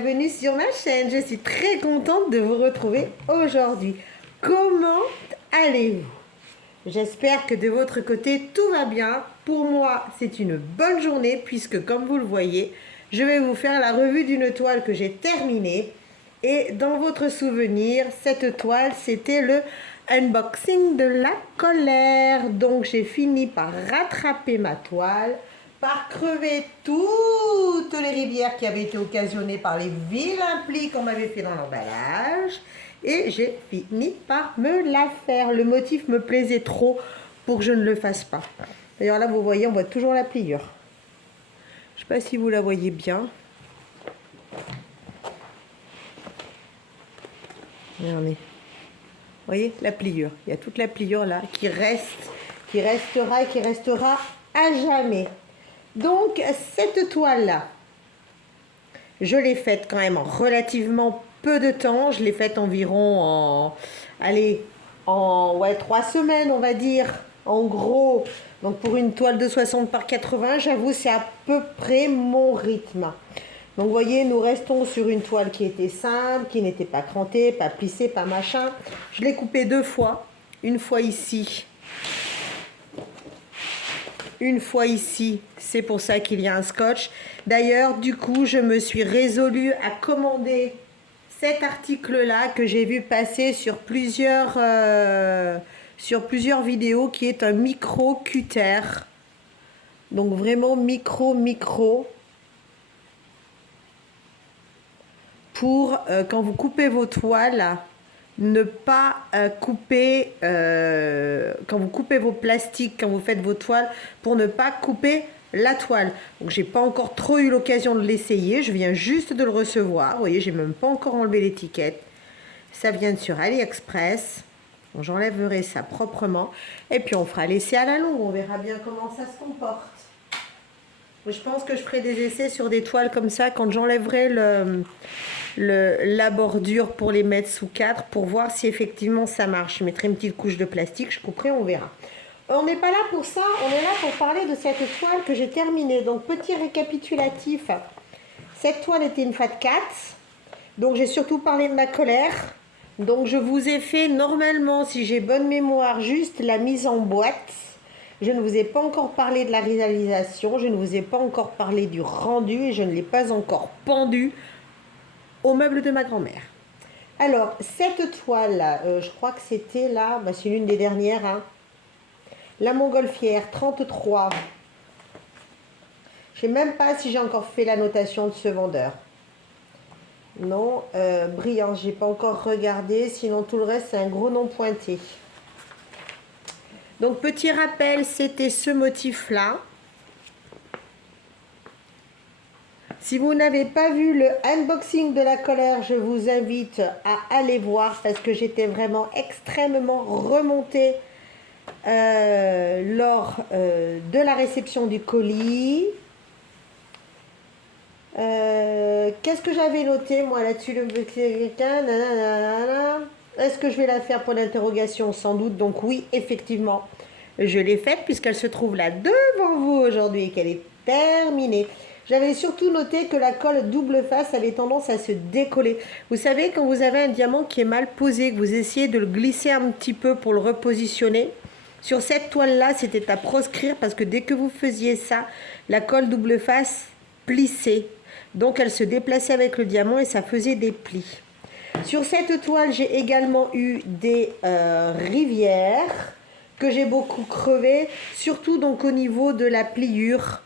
bienvenue sur ma chaîne. Je suis très contente de vous retrouver aujourd'hui. Comment allez-vous? J'espère que de votre côté tout va bien. Pour moi, c'est une bonne journée puisque comme vous le voyez, je vais vous faire la revue d'une toile que j'ai terminée. Et dans votre souvenir, cette toile, c'était le unboxing de la colère. Donc j'ai fini par rattraper ma toile, par crever toutes les rivières qui avaient été occasionnées par les vilains plis qu'on m'avait fait dans l'emballage. Et j'ai fini par me la faire. Le motif me plaisait trop pour que je ne le fasse pas. D'ailleurs là, vous voyez, on voit toujours la pliure. Je ne sais pas si vous la voyez bien. Regardez. Vous voyez la pliure. Il y a toute la pliure là qui reste, qui restera et qui restera à jamais. Donc cette toile là, je l'ai faite quand même en relativement peu de temps. Je l'ai faite environ en, allez, en 3 semaines on va dire, en gros. Donc pour une toile de 60 par 80, j'avoue c'est à peu près mon rythme. Donc vous voyez, nous restons sur une toile qui était simple, qui n'était pas crantée, pas plissée, pas machin. Je l'ai coupée 2 fois, une fois ici. Une fois ici, c'est pour ça qu'il y a un scotch. D'ailleurs, du coup, je me suis résolue à commander cet article-là que j'ai vu passer sur plusieurs vidéos, qui est un micro cutter. Donc vraiment micro. Pour quand vous coupez vos toiles, ne pas couper, quand vous coupez vos plastiques, quand vous faites vos toiles, pour ne pas couper la toile. Donc j'ai pas encore trop eu l'occasion de l'essayer, je viens juste de le recevoir. Vous voyez, j'ai même pas encore enlevé l'étiquette. Ça vient de sur AliExpress. Bon, j'enlèverai ça proprement. Et puis on fera l'essai à la longue, on verra bien comment ça se comporte. Je pense que je ferai des essais sur des toiles comme ça quand j'enlèverai la bordure pour les mettre sous cadre, pour voir si effectivement ça marche. Je mettrai une petite couche de plastique, je couperai, on verra. On n'est pas là pour ça, on est là pour parler de cette toile que j'ai terminée. Donc petit récapitulatif, cette toile était une Fat Cat, donc j'ai surtout parlé de ma colère. Donc je vous ai fait normalement, si j'ai bonne mémoire, juste la mise en boîte. Je ne vous ai pas encore parlé de la réalisation, je ne vous ai pas encore parlé du rendu et je ne l'ai pas encore pendu au meuble de ma grand-mère. Alors, cette toile, je crois que c'était là, c'est l'une des dernières, hein, la Montgolfière 33. Je ne sais même pas si j'ai encore fait la notation de ce vendeur. Non, Brillance, je n'ai pas encore regardé, sinon tout le reste c'est un gros nom pointé. Donc petit rappel, c'était ce motif-là. Si vous n'avez pas vu le unboxing de la colère, je vous invite à aller voir parce que j'étais vraiment extrêmement remontée lors de la réception du colis. Qu'est-ce que j'avais noté moi là-dessus? Est-ce que je vais la faire pour l'interrogation? Sans doute. Donc oui, effectivement, je l'ai faite puisqu'elle se trouve là devant vous aujourd'hui et qu'elle est terminée. J'avais surtout noté que la colle double face avait tendance à se décoller. Vous savez, quand vous avez un diamant qui est mal posé, que vous essayez de le glisser un petit peu pour le repositionner, sur cette toile-là, c'était à proscrire parce que dès que vous faisiez ça, la colle double face plissait. Donc elle se déplaçait avec le diamant et ça faisait des plis. Sur cette toile, j'ai également eu des rivières que j'ai beaucoup crevées, surtout donc au niveau de la pliure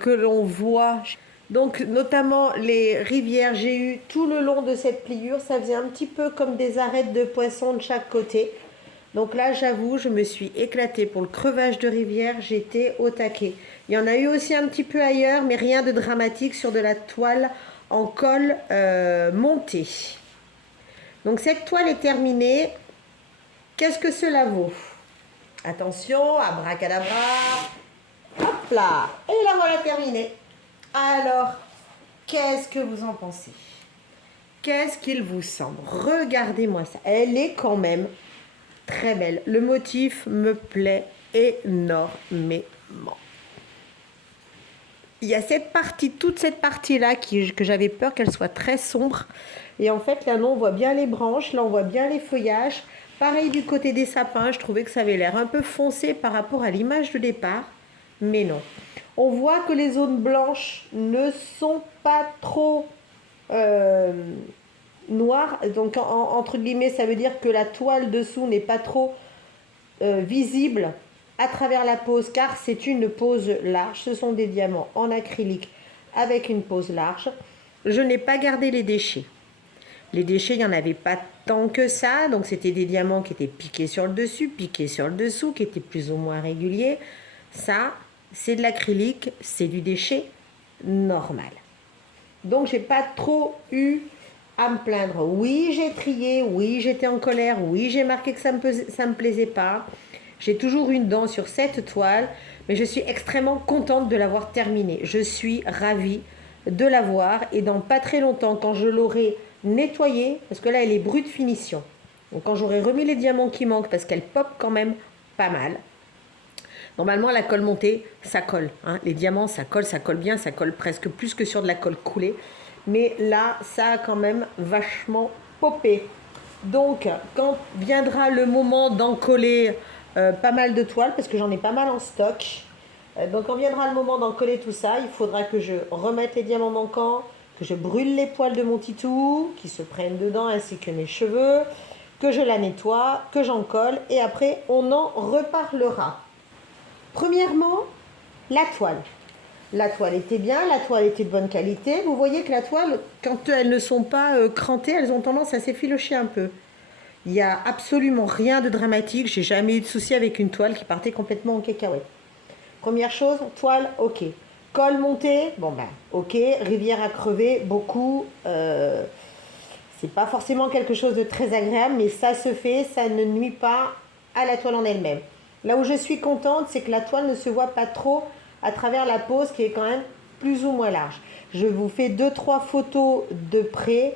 que l'on voit. Donc notamment les rivières, j'ai eu tout le long de cette pliure, ça faisait un petit peu comme des arêtes de poisson de chaque côté. Donc là, j'avoue, je me suis éclatée pour le crevage de rivière, j'étais au taquet. Il y en a eu aussi un petit peu ailleurs, mais rien de dramatique sur de la toile en colle montée. Donc cette toile est terminée. Qu'est-ce que cela vaut? Attention, abracadabra. Hop là. Et la voilà terminée. Alors, qu'est-ce que vous en pensez? Qu'est-ce qu'il vous semble? Regardez-moi ça. Elle est quand même très belle. Le motif me plaît énormément. il y a cette partie, toute cette partie-là que j'avais peur qu'elle soit très sombre. Et en fait, là, non, on voit bien les branches, là, on voit bien les feuillages. Pareil du côté des sapins, je trouvais que ça avait l'air un peu foncé par rapport à l'image de départ. Mais non. On voit que les zones blanches ne sont pas trop noires. Donc, entre guillemets, ça veut dire que la toile dessous n'est pas trop visible à travers la pose, car c'est une pose large. Ce sont des diamants en acrylique avec une pose large. Je n'ai pas gardé les déchets. Les déchets, il n'y en avait pas tant que ça. Donc, c'était des diamants qui étaient piqués sur le dessus, piqués sur le dessous, qui étaient plus ou moins réguliers. Ça, c'est de l'acrylique, c'est du déchet normal. Donc, j'ai pas trop eu à me plaindre. Oui, j'ai trié, oui, j'étais en colère, oui, j'ai marqué que ça me plaisait pas. J'ai toujours une dent sur cette toile, mais je suis extrêmement contente de l'avoir terminée. Je suis ravie de l'avoir et dans pas très longtemps, quand je l'aurai nettoyée, parce que là, elle est brute finition. Donc, quand j'aurai remis les diamants qui manquent, parce qu'elle pop quand même pas mal. Normalement, la colle montée, ça colle. Hein. Les diamants, ça colle bien, ça colle presque plus que sur de la colle coulée. Mais là, ça a quand même vachement popé. Donc, quand viendra le moment d'en coller pas mal de toiles, parce que j'en ai pas mal en stock, donc quand viendra le moment d'en coller tout ça, il faudra que je remette les diamants manquants, que je brûle les poils de mon titou, qui se prennent dedans, ainsi que mes cheveux, que je la nettoie, que j'en colle, et après, on en reparlera. Premièrement, la toile. La toile était bien, la toile était de bonne qualité. Vous voyez que la toile, quand elles ne sont pas crantées, elles ont tendance à s'effilocher un peu. Il n'y a absolument rien de dramatique. J'ai jamais eu de souci avec une toile qui partait complètement en cacahuète. Première chose, toile, ok. Colle montée, bon ben, ok. Rivière à crever, beaucoup. C'est pas forcément quelque chose de très agréable, mais ça se fait, ça ne nuit pas à la toile en elle-même. Là où je suis contente, c'est que la toile ne se voit pas trop à travers la pose qui est quand même plus ou moins large. Je vous fais 2-3 photos de près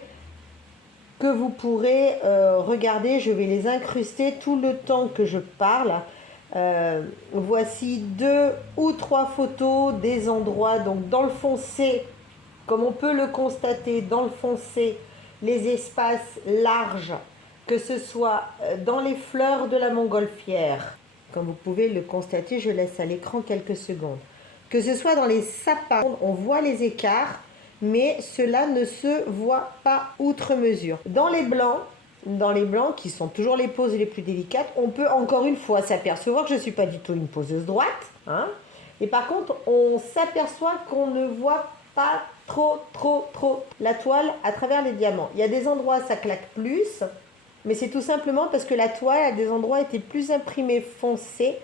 que vous pourrez regarder. Je vais les incruster tout le temps que je parle. Voici 2 ou 3 photos des endroits. Donc dans le foncé, comme on peut le constater, dans le foncé, les espaces larges, que ce soit dans les fleurs de la montgolfière, comme vous pouvez le constater, je laisse à l'écran quelques secondes. Que ce soit dans les sapins, on voit les écarts, mais cela ne se voit pas outre mesure. Dans les blancs, qui sont toujours les poses les plus délicates, on peut encore une fois s'apercevoir que je ne suis pas du tout une poseuse droite. Hein, et par contre, on s'aperçoit qu'on ne voit pas trop la toile à travers les diamants. Il y a des endroits, ça claque plus. Mais c'est tout simplement parce que la toile, à des endroits, était plus imprimée foncée.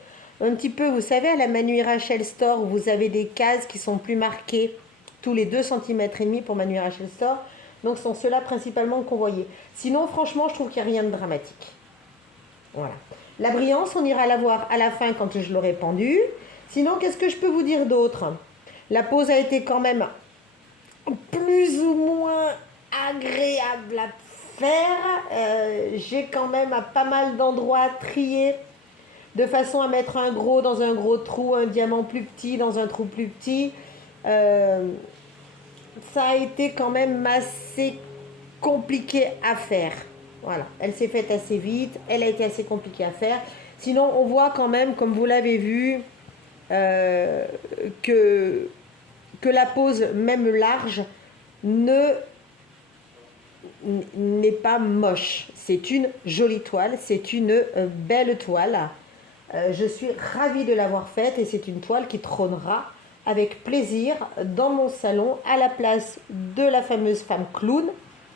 Un petit peu, vous savez, à la Manu Rachel Store, où vous avez des cases qui sont plus marquées tous les 2,5 cm pour Manu Rachel Store. Donc, ce sont ceux-là principalement qu'on voyait. Sinon, franchement, je trouve qu'il n'y a rien de dramatique. Voilà. La brillance, on ira la voir à la fin quand je l'aurai pendue. Sinon, qu'est-ce que je peux vous dire d'autre? La pose a été quand même plus ou moins agréable à faire. J'ai quand même à pas mal d'endroits trié de façon à mettre un gros dans un gros trou, un diamant plus petit dans un trou plus petit. Ça a été quand même assez compliqué à faire. Voilà, elle s'est faite assez vite, elle a été assez compliquée à faire. Sinon, on voit quand même, comme vous l'avez vu, que la pose, même large, n'est pas moche. C'est une jolie toile, c'est une belle toile. Je suis ravie de l'avoir faite et c'est une toile qui trônera avec plaisir dans mon salon à la place de la fameuse femme clown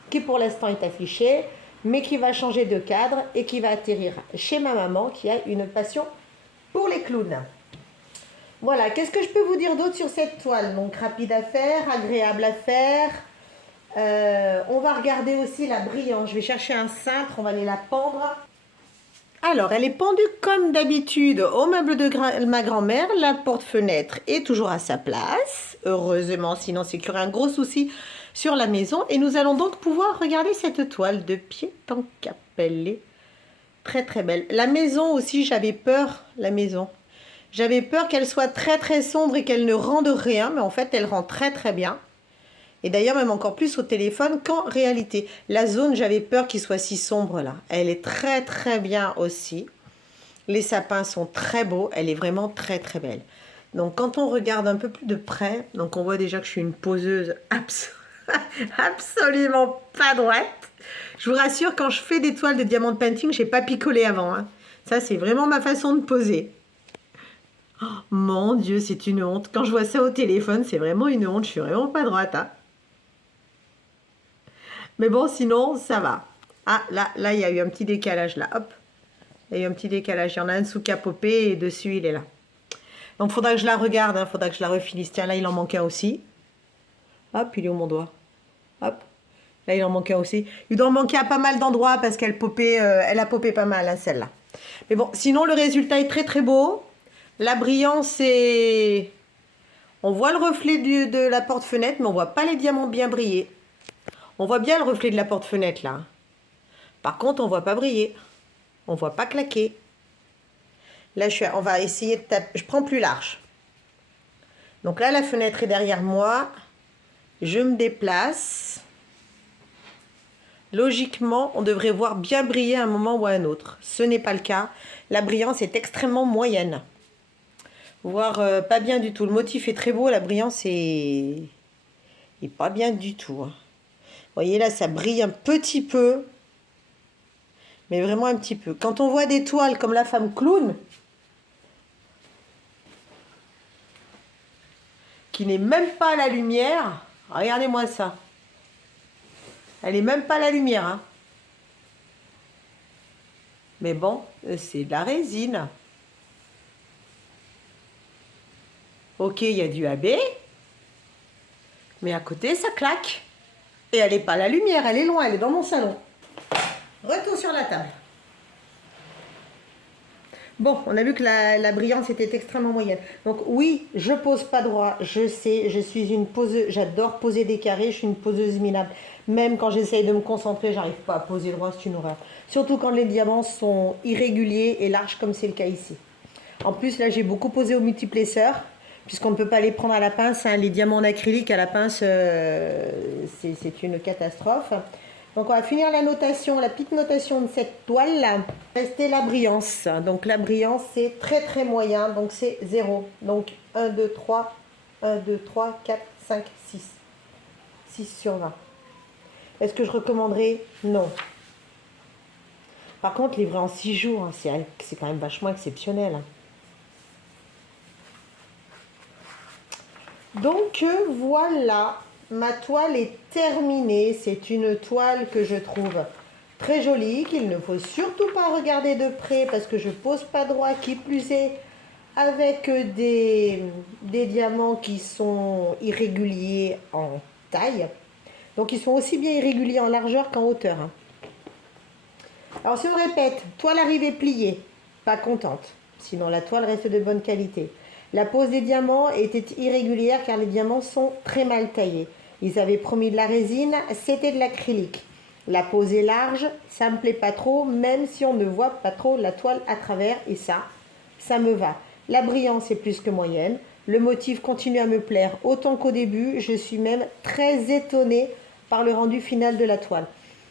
qui pour l'instant est affichée mais qui va changer de cadre et qui va atterrir chez ma maman qui a une passion pour les clowns. Voilà, qu'est-ce que je peux vous dire d'autre sur cette toile? Donc rapide à faire, agréable à faire. On va regarder aussi la brillante. Je vais chercher un cintre, on va aller la pendre. Alors, elle est pendue comme d'habitude au meuble de ma grand-mère. La porte-fenêtre est toujours à sa place. Heureusement, sinon c'est qu'il y aurait un gros souci sur la maison. Et nous allons donc pouvoir regarder cette toile de pied en cap. Elle est très très belle. La maison aussi, j'avais peur, la maison, J'avais peur qu'elle soit très très sombre et qu'elle ne rende rien, mais en fait elle rend très très bien. Et d'ailleurs même encore plus au téléphone qu'en réalité. La zone, j'avais peur qu'il soit si sombre là. Elle est très très bien aussi. Les sapins sont très beaux, elle est vraiment très très belle. Donc quand on regarde un peu plus de près, donc on voit déjà que je suis une poseuse absolument pas droite. Je vous rassure, quand je fais des toiles de diamant painting, je n'ai pas picolé avant. Hein. Ça, c'est vraiment ma façon de poser. Oh, mon Dieu, c'est une honte. Quand je vois ça au téléphone, c'est vraiment une honte. Je suis vraiment pas droite. Hein. Mais bon, sinon, ça va. Ah, là, il y a eu un petit décalage. Là, hop. Il y a eu un petit décalage. Il y en a un sous capopé et dessus, il est là. Donc, il faudra que je la regarde. Il faudra que je la refinisse. Tiens, là, il en manque un aussi. Hop, il est où mon doigt? Hop. Là, il en manque un aussi. Il doit en manquer à pas mal d'endroits parce qu'elle elle a popé pas mal, hein, celle-là. Mais bon, sinon, le résultat est très, très beau. La brillance est... On voit le reflet de la porte-fenêtre, mais on voit pas les diamants bien briller. On voit bien le reflet de la porte-fenêtre, là. Par contre, on voit pas briller. On voit pas claquer. Là, on va essayer de taper. Je prends plus large. Donc là, la fenêtre est derrière moi. Je me déplace. Logiquement, on devrait voir bien briller à un moment ou à un autre. Ce n'est pas le cas. La brillance est extrêmement moyenne. Voire pas bien du tout. Le motif est très beau, la brillance est pas bien du tout. Hein. Vous voyez là, ça brille un petit peu. Mais vraiment un petit peu. Quand on voit des toiles comme la femme clown, qui n'est même pas à la lumière, regardez-moi ça. Elle n'est même pas à la lumière. Hein. Mais bon, c'est de la résine. Ok, il y a du AB. Mais à côté, ça claque. Et elle n'est pas à la lumière, elle est loin, elle est dans mon salon. Retour sur la table. Bon, on a vu que la brillance était extrêmement moyenne. Donc oui, je pose pas droit, je sais, je suis une poseuse, j'adore poser des carrés, je suis une poseuse minable. Même quand j'essaye de me concentrer, j'arrive pas à poser droit, c'est une horreur. Surtout quand les diamants sont irréguliers et larges comme c'est le cas ici. En plus, là, j'ai beaucoup posé au multiplaceur, puisqu'on ne peut pas les prendre à la pince. Hein. Les diamants en acrylique à la pince, c'est une catastrophe. Donc on va finir la notation, la petite notation de cette toile-là. Rester la brillance. Donc la brillance, c'est très très moyen, donc c'est 0. Donc 1, 2, 3, 1, 2, 3, 4, 5, 6. 6 sur 20. Est-ce que je recommanderais? Non. Par contre, livrer en 6 jours, hein, c'est quand même vachement exceptionnel. Hein. Donc voilà, ma toile est terminée. C'est une toile que je trouve très jolie, qu'il ne faut surtout pas regarder de près parce que je pose pas droit, qui plus est avec des diamants qui sont irréguliers en taille. Donc ils sont aussi bien irréguliers en largeur qu'en hauteur. Hein. Alors si on répète, toile arrivée pliée, pas contente, sinon la toile reste de bonne qualité. La pose des diamants était irrégulière car les diamants sont très mal taillés. Ils avaient promis de la résine, c'était de l'acrylique. La pose est large, ça me plaît pas trop, même si on ne voit pas trop la toile à travers, et ça me va. La brillance est plus que moyenne. Le motif continue à me plaire autant qu'au début. Je suis même très étonnée par le rendu final de la toile.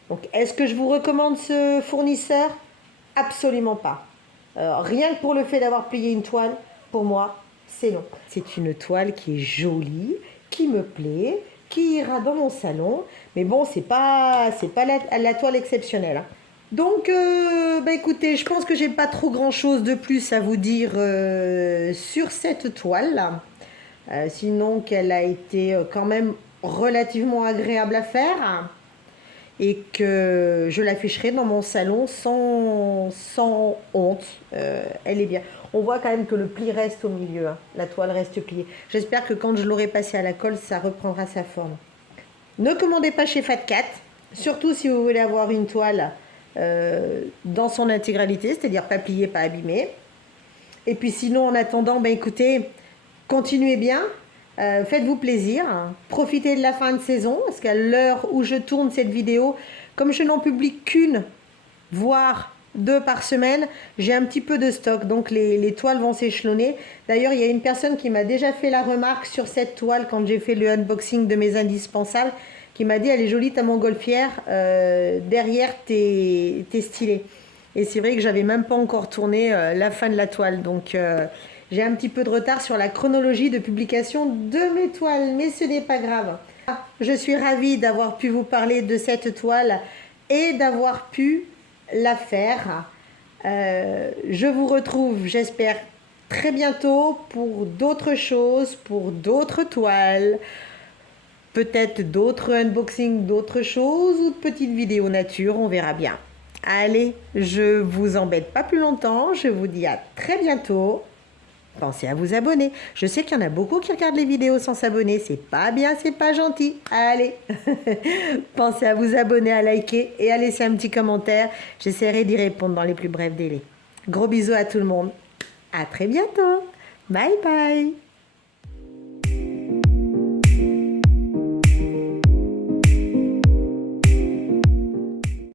Donc, est-ce que je vous recommande ce fournisseur? Absolument pas. Rien que pour le fait d'avoir plié une toile, pour moi, c'est non. C'est une toile qui est jolie, qui me plaît, qui ira dans mon salon. Mais bon, c'est pas la toile exceptionnelle. Hein. Donc, écoutez, je pense que j'ai pas trop grand-chose de plus à vous dire sur cette toile-là. Sinon qu'elle a été quand même relativement agréable à faire et que je l'afficherai dans mon salon sans honte. Elle est bien. On voit quand même que le pli reste au milieu. Hein. La toile reste pliée. J'espère que quand je l'aurai passé à la colle, ça reprendra sa forme. Ne commandez pas chez Fatcat, surtout si vous voulez avoir une toile dans son intégralité, c'est-à-dire pas pliée, pas abîmée. Et puis sinon, en attendant, écoutez, continuez bien. Faites-vous plaisir, hein. Profitez de la fin de saison, parce qu'à l'heure où je tourne cette vidéo, comme je n'en publie qu'une, voire 2 par semaine, j'ai un petit peu de stock, donc les toiles vont s'échelonner. D'ailleurs, il y a une personne qui m'a déjà fait la remarque sur cette toile quand j'ai fait le unboxing de mes indispensables, qui m'a dit elle est jolie ta montgolfière, derrière t'es stylé. Et c'est vrai que j'avais même pas encore tourné la fin de la toile, donc j'ai un petit peu de retard sur la chronologie de publication de mes toiles, mais ce n'est pas grave. Je suis ravie d'avoir pu vous parler de cette toile et d'avoir pu la faire. Je vous retrouve, j'espère, très bientôt pour d'autres choses, pour d'autres toiles, peut-être d'autres unboxings, d'autres choses ou de petites vidéos nature, on verra bien. Allez, je vous embête pas plus longtemps, je vous dis à très bientôt. Pensez à vous abonner. Je sais qu'il y en a beaucoup qui regardent les vidéos sans s'abonner. C'est pas bien, c'est pas gentil. Allez, pensez à vous abonner, à liker et à laisser un petit commentaire. J'essaierai d'y répondre dans les plus brefs délais. Gros bisous à tout le monde. À très bientôt. Bye bye.